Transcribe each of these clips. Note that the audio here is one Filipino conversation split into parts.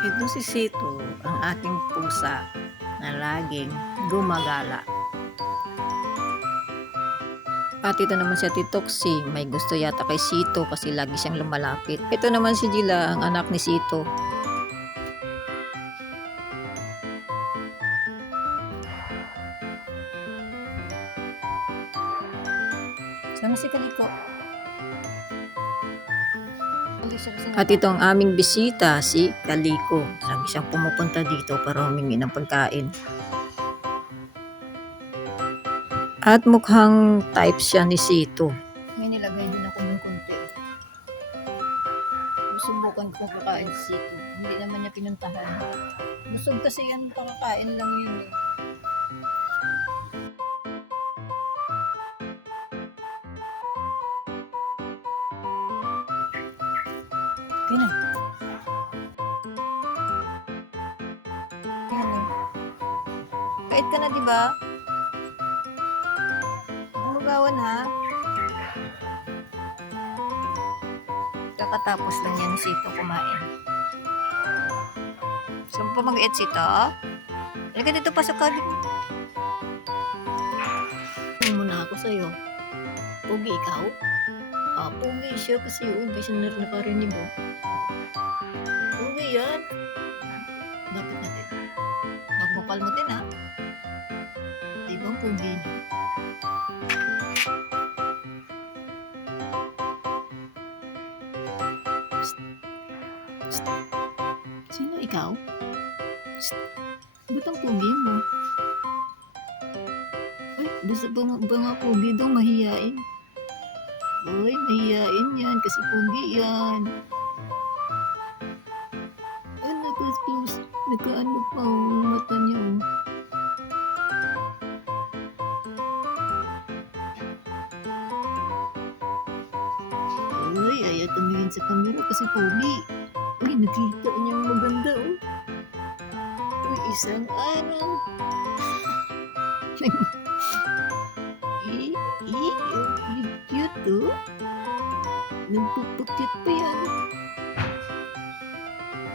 Ito si Sito, ang aking pusa na laging gumagala. At ito naman si Ate Toxie, may gusto yata kay Sito kasi lagi siyang lumalapit. Ito naman si Jila, ang anak ni Sito. Sana si Kaliko. At ito ang aming bisita, si Kaliko. Lagi siyang pumupunta dito para humingi ng pagkain. At mukhang type siya ni Sito. May nilagay din ako ng konti. Subukan ko kakain si Sito. Hindi naman niya pinuntahan. Busog kasi yan, pakakain lang yun eh. Okay na. Kait ka na, di ba? Bumugawan ha. Kakatapos lang yan si Sito kumain. So, pa mag-eat Sito? Halika dito, pasok ka. Muna ako sa'yo. Pugi ikaw? Pugi siya kasi yun. Kasi nakarinig mo. Pugi yan. Dapat natin. Magmukal mo din ha. Ibang pugi niya. Sino ikaw? Ba't ang pugi mo? Ay, basta banga pugi daw, mahiyain. Uy, mahiyain yan kasi pugi yan. Ay, naka-close. Naka-ano pa ang mata niya. Uy, ayaw tumingin sa camera kasi pugi. Uy, nakita niyang maganda oh. Uy, isang araw. Cute oh. Nagpupukit pa yan.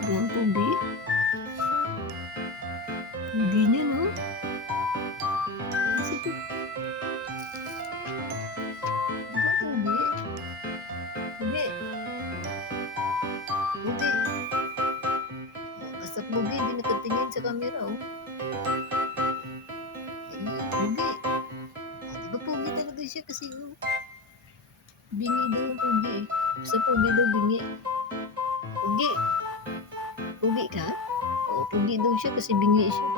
Buang pugi. Pugi niya no? Kasi ito. Buang pugi. Pugi. Pugi. Basta pugi, di nakatingin sa camera oh. Pugi. Diba pugi talaga siya kasi oh. Bingi daw ang pugi. Basta pugi daw bingi. Pugi. Pugi ka? Oo, pugi daw siya kasi bingi siya.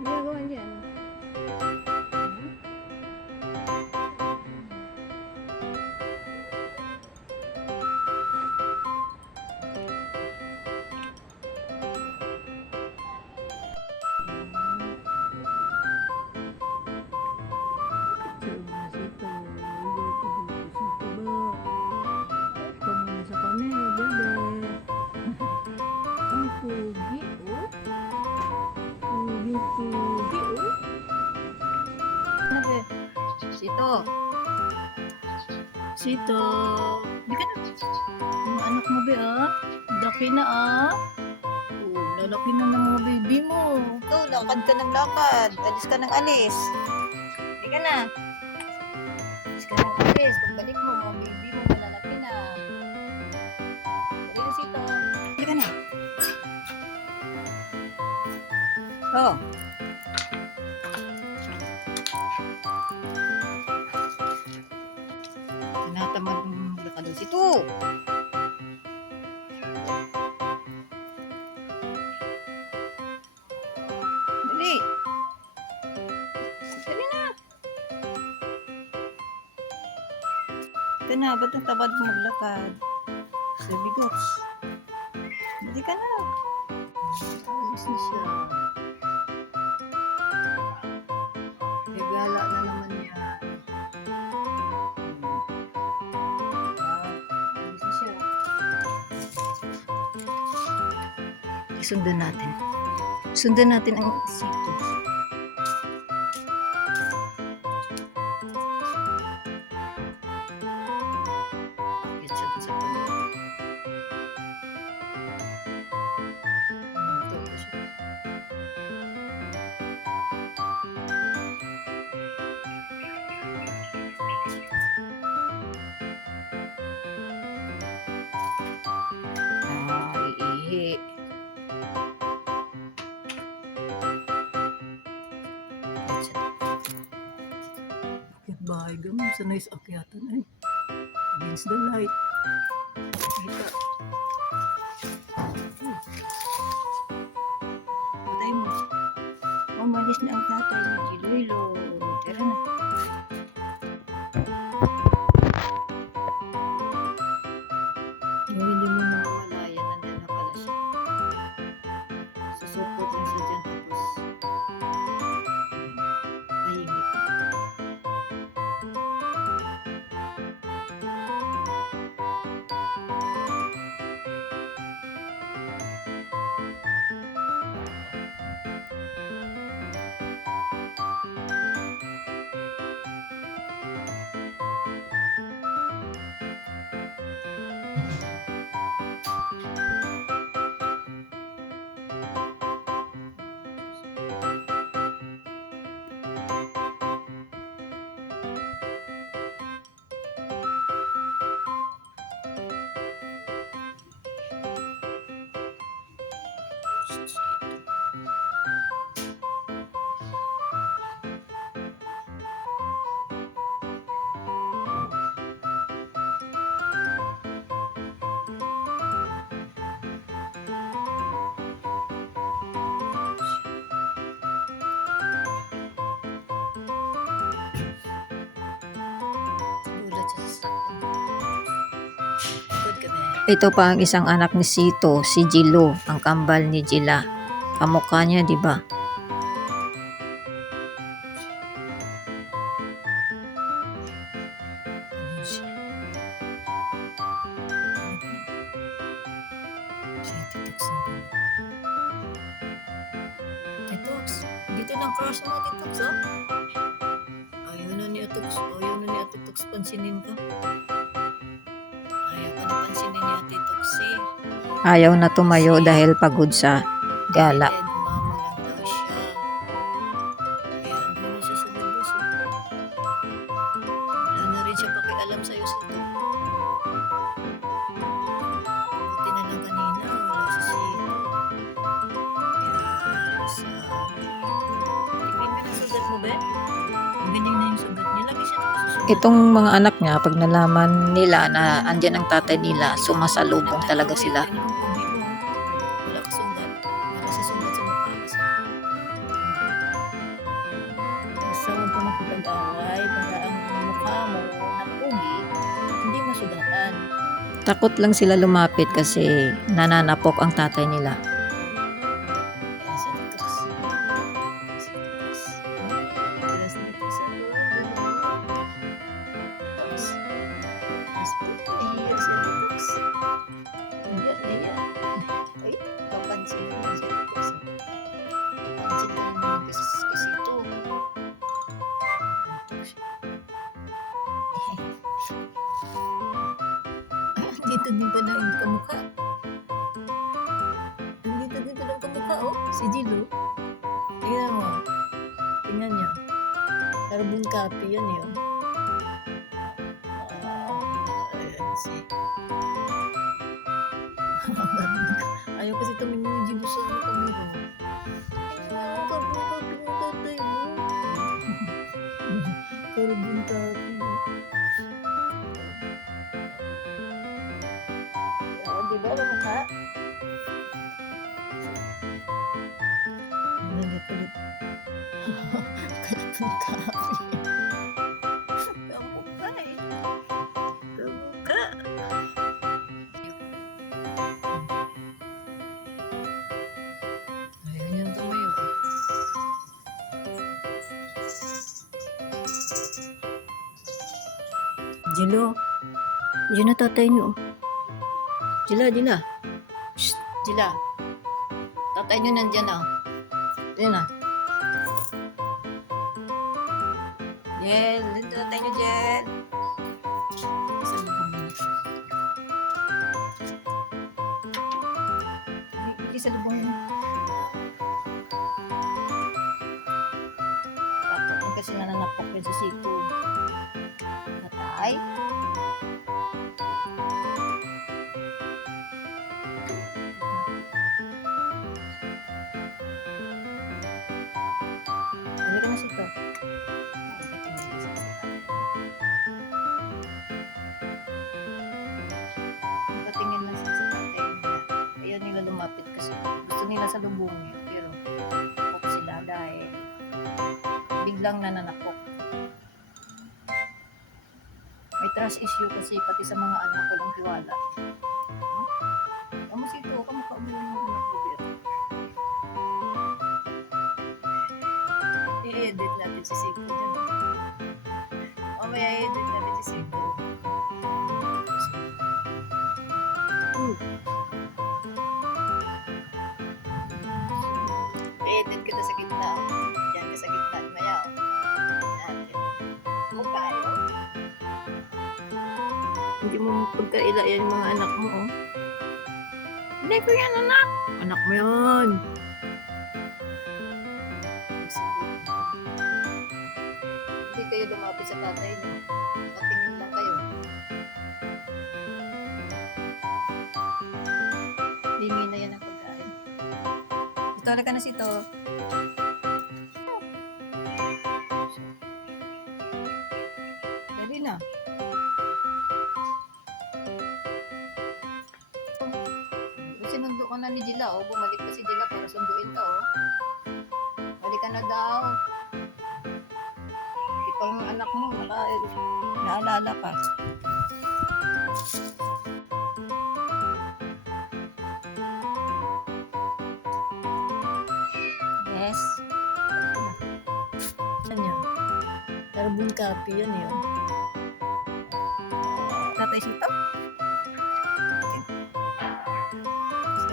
Ginagawa niya ano? Sito. Sito. Di ka na. Mga anak mo ba laki na lalaki na ng mga baby mo. Ikaw, lakad ka ng lakad. Alis ka ng alis. Di ka na. Alis ka ng alis. Pagbalik mo, mga baby mo malalaki na. Dali na Sito. Di ka na. Oh. Tinatamad mong lakad daw Sito. Ka na, ba't ang tamad mo maglakad? Sa bigots. Hindi ka na. Alis na siya. Regala na naman niya. Alis na siya. Sundan natin. Sundan natin ang sito. Akit siya dun sa puno. Ito pa siya. Iihi. Akyat bahay gamo sa nice akyatan ay. Against the light. Kita. Patay mo. Umalis na ang tatay ni Jiloilo. Tara na. Yung hindi mo namamalayan, nandyan na pala siya. Susupot lang siya dyan tapos tahimik. Gulat siya sa sakyan. Good ka ba? Ito pa ang isang anak ni Sito, si Jilo, ang kambal ni Jila. Kamukha niya, di ba? Ano siya? Siya, titoks na ba? Titoks, dito lang crush mo, titoks, ha? Ayaw na ni Ate Toks pansinin ka. Ayaw ka na pansinin ni Ate Toks, eh. Ayaw na tumayo dahil pagod sa gala. Dead mama lang daw siya. Kaya ano na siya sa labas, eh. Wala na rin siya pakialam sa'yo sa ito. Buti na lang kanina, wala si Sito. Kaya sa... Tingin ka na sugat mo, Ben? Ang ganyan na yung sugat niya. Lagi siya nasusugat. Itong mga anak niya, pag nalaman nila na andyan ang tatay nila, sumasalubong talaga sila. Tingnan mo, pogi mo. Wala ka sugat. Wala sa sugat sa mukha kasi. Basta huwag ka makipag-away para ang mukha mo na pogi, hindi masugatan. Takot lang sila lumapit kasi nananapok ang tatay nila. Kaya sa tikos. Sa tikos. Kaya sa tikos ako. Tapos, mas iiyak sa tikos. Iiyak na iyak. Ay, papansin mo na sa tikos. Papansin mo naman kasi ito. Antok siya. Dito din pala ang kamukha. Dito din pala ang kamukha, oh. Si Jilo. Tingnan mo. Tingnan niyo. Carbon copy yan, yun. Ayan si... Ayaw kasi tumingin ni Jilo sa ano kamera. Carbon copy ng tatay mo. Carbon copy. Diba kamukha? Ulit. Carbon copy. Kamukha eh. Jilo. Diyan na tatay niyo. Jila, Jila. Shh, Jila. Tatay niyo nandyan na. Diyan na. Jel, dito tatay niyo, Jel. Hindi sa lubong mo. Tapos kasi nananapok yun sa siko. Tatay. Halika na sito. Nakatingin lang sila sa tatay nila. Ayaw nila lumapit kasi gusto nila sa lubungin. Pero takot sila dahil biglang nananakok. May trust issue kasi pati sa mga anak ko lang tiwala. Kamu sito, kamu kaulo yung anak ko. I-edit natin si Siko dyan. Mamaya i-edit natin si Siko. I-edit kita sa gitna. Diyan ka sa gitna. Maya. Natin. Mukha yun. Hindi mo pagkaila yan mga anak mo. Oh. Hindi ko yan anak. Anak mo yan. Hindi kayo lumapit sa tatay niyo. Nakatingin lang kayo. Hingi na yan ang pagkain. Ito, halika na sito. Dali na. Sinundo ka na ni Jila, oh. Bumalik pa si Jila para sunduin ka, oh. Balik ka na daw. Ipang anak mo, naalala ka. Yes. Ano yun? Carbon copy yun yun. Tatay sito?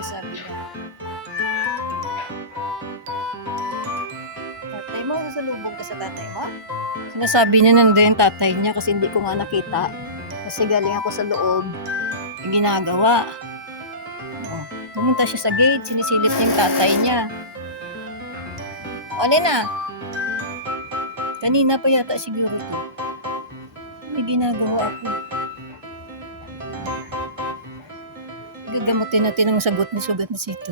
Sabi niya. Tatay mo, sasalubog ka sa tatay mo? Sinasabi niya nandun yung tatay niya kasi hindi ko nga nakita. Kasi galing ako sa loob. Yung ginagawa. Oh, pumunta siya sa gate, sinisilip niya yung tatay niya. O, na. Kanina pa yata siguro ito. May ginagawa ako. Gagamutin natin ang sagot ni sugat ni Sito.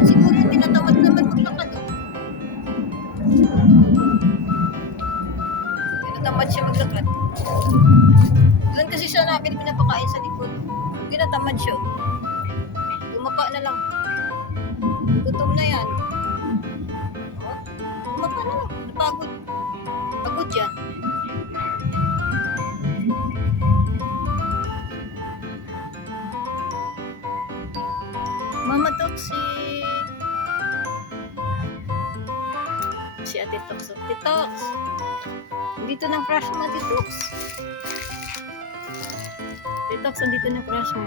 Siguro yung tinatamad naman maglakad. Tinatamad siya maglakad. Ilan kasi siya namin pinapakain sa likod. Tinatamad siya. Lumapa na lang. Gutom na yan. Oh, lumapa na lang. Napagod. Pagod yan. Mama Tox, si Ate Tox. Ate Tox, dito ng crush mo, Ate Tox. Ate Tox, andito ng crush mo.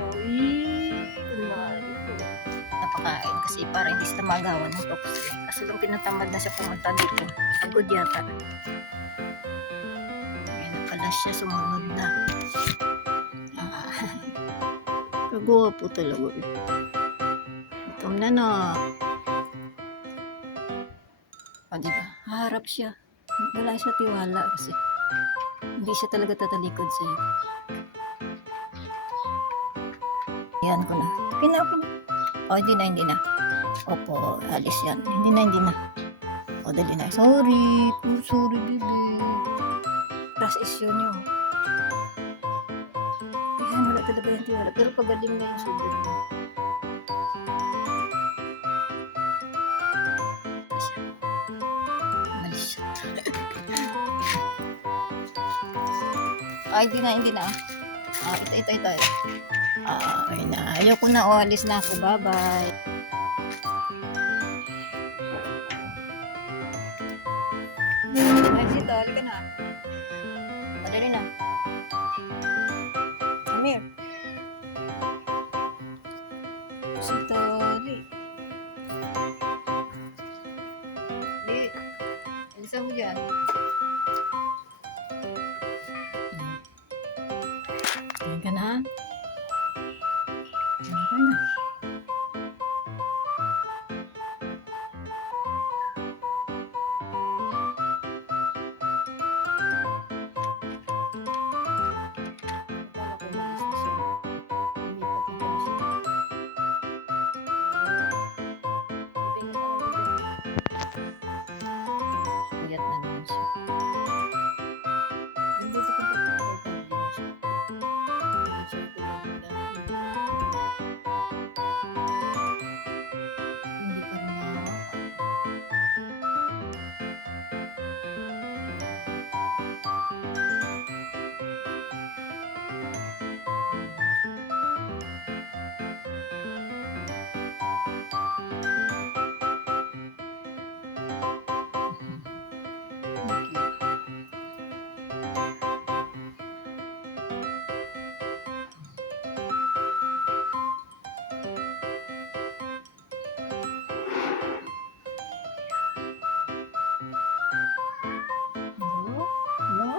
Napakain kasi para hindi sila magawa ng Tox. Kasi lang tinatamad na siya pumunta dito. Pagod yata. Ngayon na pala siya, sumunod na. Kagawa po talaga. Gutom na na. O, diba? Haharap siya. Wala siya tiwala kasi hindi siya talaga tatalikod sa'yo. Yan ko na. Okay na. O, hindi na. Opo, alis yan. Hindi na. O, dali na. Sorry. Sorry, baby. Trust issue niyo. Ayan, wala talaga yung tiwala. Pero pagaling na yung sugat niyo. Ay, hindi na. Ito. Ay na. Ayoko na. Alis na ako. Bye-bye. Ay, dito. Halika na. Si Tali. Di, alisan mo dyan. Ayan ka na. Ayan ka na. Akala ko umalis na siya. Lumipat na pala siya. Ipinit na naman dyan. Puyat na naman siya. Nandito kung pagkakataon din siya. Hindi siya tulad ng dati. Hindi pa rin nakakataon. Hello? Hello?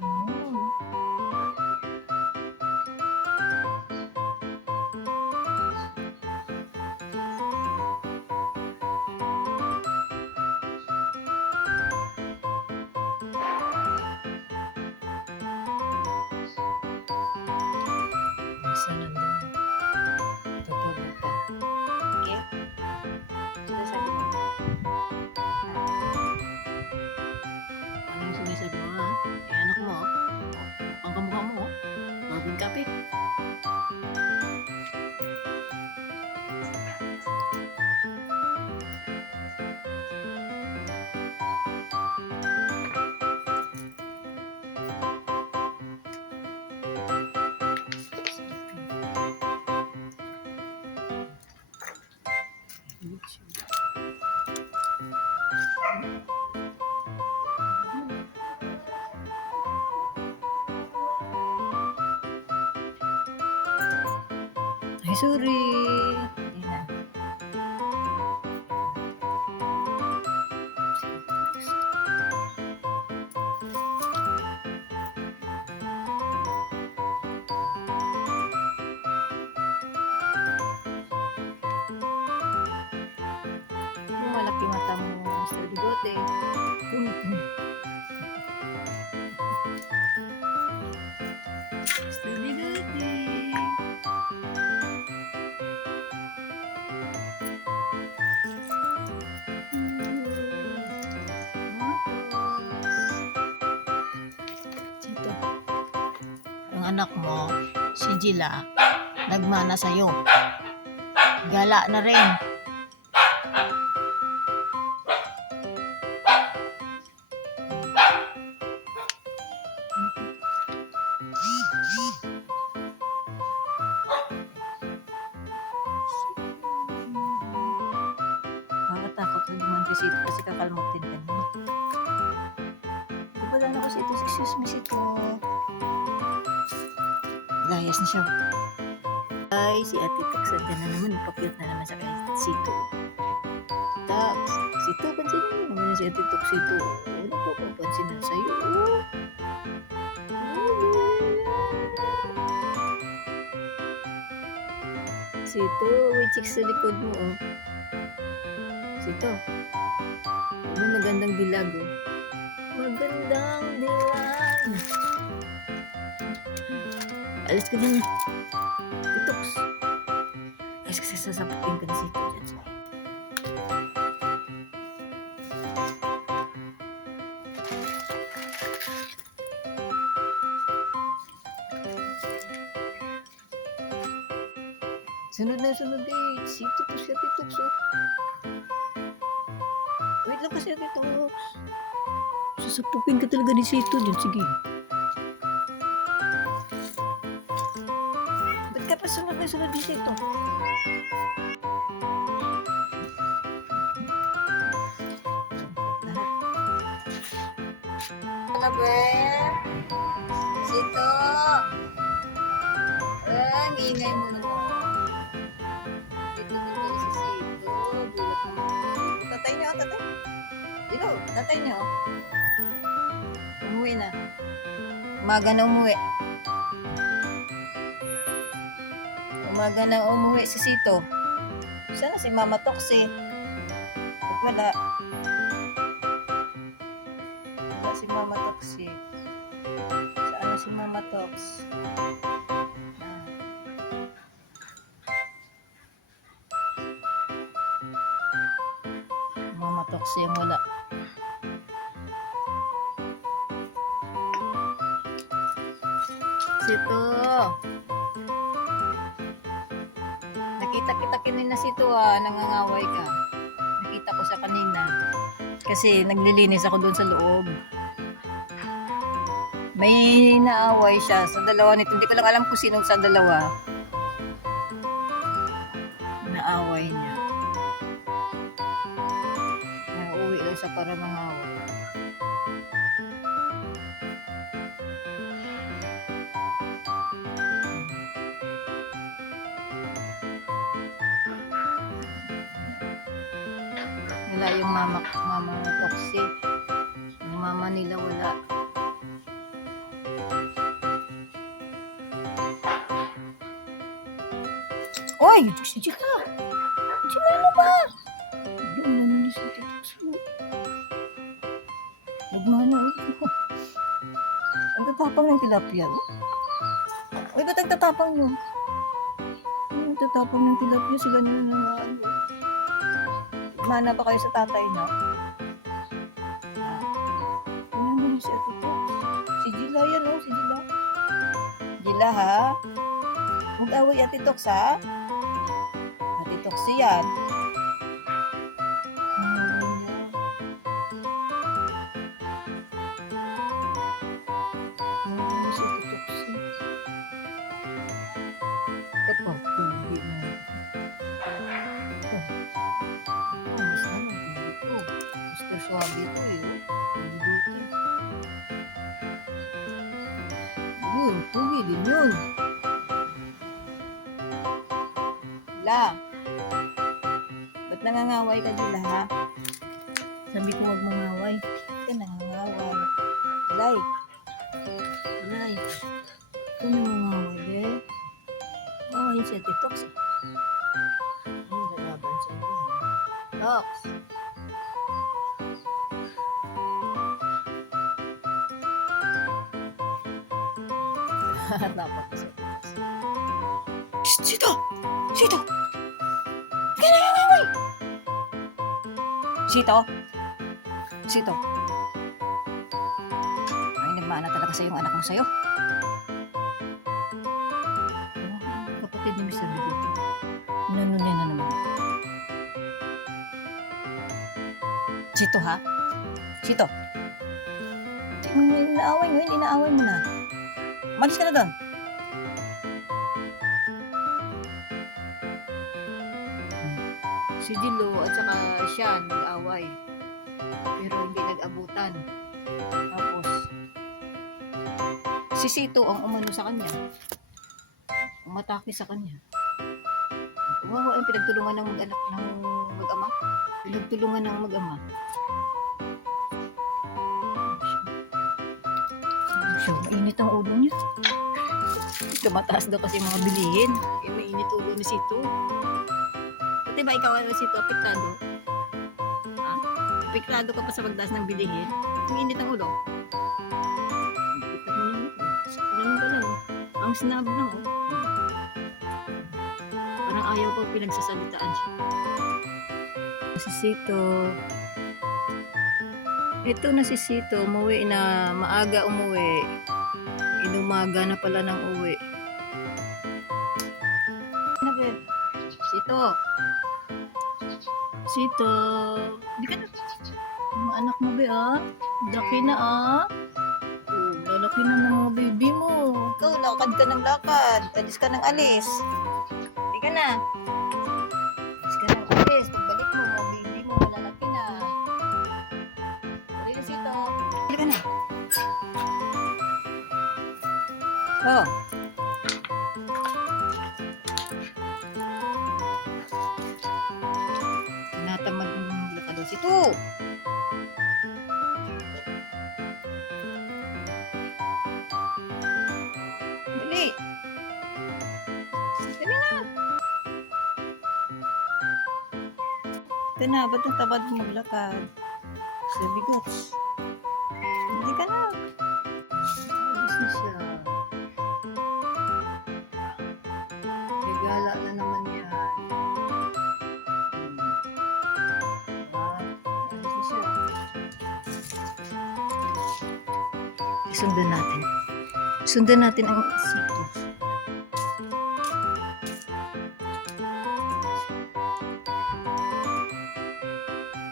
Hello? Isa nandun. Tutulog pa. Okay? Sinasabi mo. Ano yung sinasabi mo, ha? Eh, anak mo, oh. Ang kamukha mo, oh. Gagawin kape. Ay, sorry. Ayan. Yung malaki mata mo, Mr. Bigote. Mr. Bigote. Sito. Ang anak mo, si Jila, nagmana sa'yo. Gala na rin. Nakakatakot na duman kasi ito kasi kakalmutin ka niya. Di ba lang ako si ito? Excuse me, Sito. Layas na siya. Ay, si Ate Tax. Andan na naman. Pakyut na naman sa kay Sito. Tax. Sito, pansinin mo naman si Ate Tax. Sito. Ano po kung pansinan sa'yo? Sito, may chicks sa likod mo, oh. Sito. May magandang dilag, oh. Magandang dilag. Alis ka dyan. Itoks. Alis kasi sasapukin ka na Sito dyan. Sunod na sunod eh. Sito to siya Titoks, oh. Wait lang kasi Titoks. Sasapukin ka talaga ni Sito dyan. Sige. Ba't ka pa sunod na sunod ni Sito? Lahat. Sito. Ang ingay mo naman. Umaga na umuwi. Umaga na umuwi si Sito. Sana si Mama Toxie. Ba't wala? Wala si Mama Toxie. Saan na si Mama Tox? Mama Toxie yung wala. Sito. Nakita kita kanina Sito nangangaway ka. Nakita ko sa kanina. Kasi naglilinis ako doon sa loob. May naaway siya sa dalawa nito. Hindi ko lang alam kung sino sa dalawa. Naaway niya. Nauwi daw sa para mangaway. Wala yung mama Toxie. Yung mama nila wala. Oy! Si Chita! Chita ano ba? Doon na nun si Tito. Nagmana. Ang tatapang ng tilapia. Uy, ba't ang tatapang nyo? Ang tatapang ng tilapia. Sila na ano. Mana pa kayo sa tatay na? Ano mo si Tito? Si Gila yan si Gila. Gila ha? Mag-away Ate Tox ha? Ate Tox yan. Si Ate Tox. Ito, hindi na. Mas naman, ito. Gusto swabe ito Yun, pugi din yun. La. Ba't nangangaway ka dila ha? Sabi ko huwag mangaway. Ka nangangaway. Like. Ito nangangaway yun si Ate Tox. Lalaban siya. Tox. Dapat kasi Tox. Sito! Sito! Kaya nangangaway! Sito! Sito! Ay, nagmana talaga sa yung anak mo sa'yo. Kapatid ni Mr. Bidito. Inano niya na naman. Sito ha? Sito! Hindi naaway mo, hindi naaway mo na. Malis ka na doon. Si Dilo at saka siya nag-away. Pero hindi nag-abutan. Tapos, si Sito ang umano sa kanya. Umatake sa kanya. Wawa ang pinagtulungan ng mag-anak ng mag-ama. Pinagtulungan ng mag-ama. Siya, mainit ang ulo niya. Tumataas daw kasi mga bilihin. Eh, mainit ulo ni Sito. Pati ba ikaw ay Sito, apektado? Ha? Apektado ka pa sa magdaas ng bilihin? Mainit ang ulo. Ganun ka lang. Ang snab lang Parang ayaw pag pinagsasalitaan siya. Si Sito. Ito na si Sito. Umuwi na. Maaga umuwi. Inumaga na pala ng uwi. Sito. Sito. Hindi ka na. Yung anak mo ba Laki na lalaki na ng mga baby mo. Ikaw, lakad ka ng lakad. Alis ka ng alis. Hindi ka na. Alis ka ng alis. Pagbalik mo, mga baby mo, lalaki na. Dali na Sito. Dali ka na. Oh. Natamad ng lakad si Sito. Ka na, ba't ang tamad mo maglakad? Sa bigots. Hindi ka na. Alis na siya. May gala na naman yan. Alis na siya. Sundan natin. Sundan natin ang sito.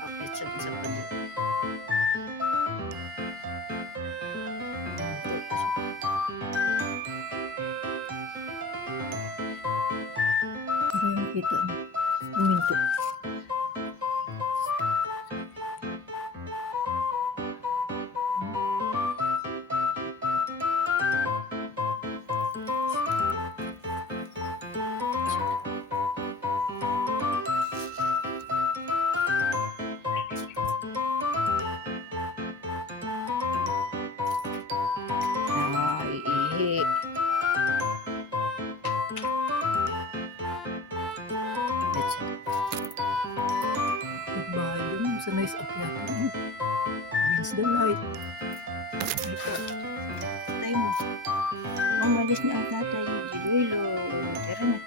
Akit siya sa palit. Pero yung kita niya, tuminto. Ay, ihi. Betsa. Goodbye dun sa nice akyatan. Against the light. Ito. Tatay mo. Umalis na ang tatay. Jiloilo. Tara na.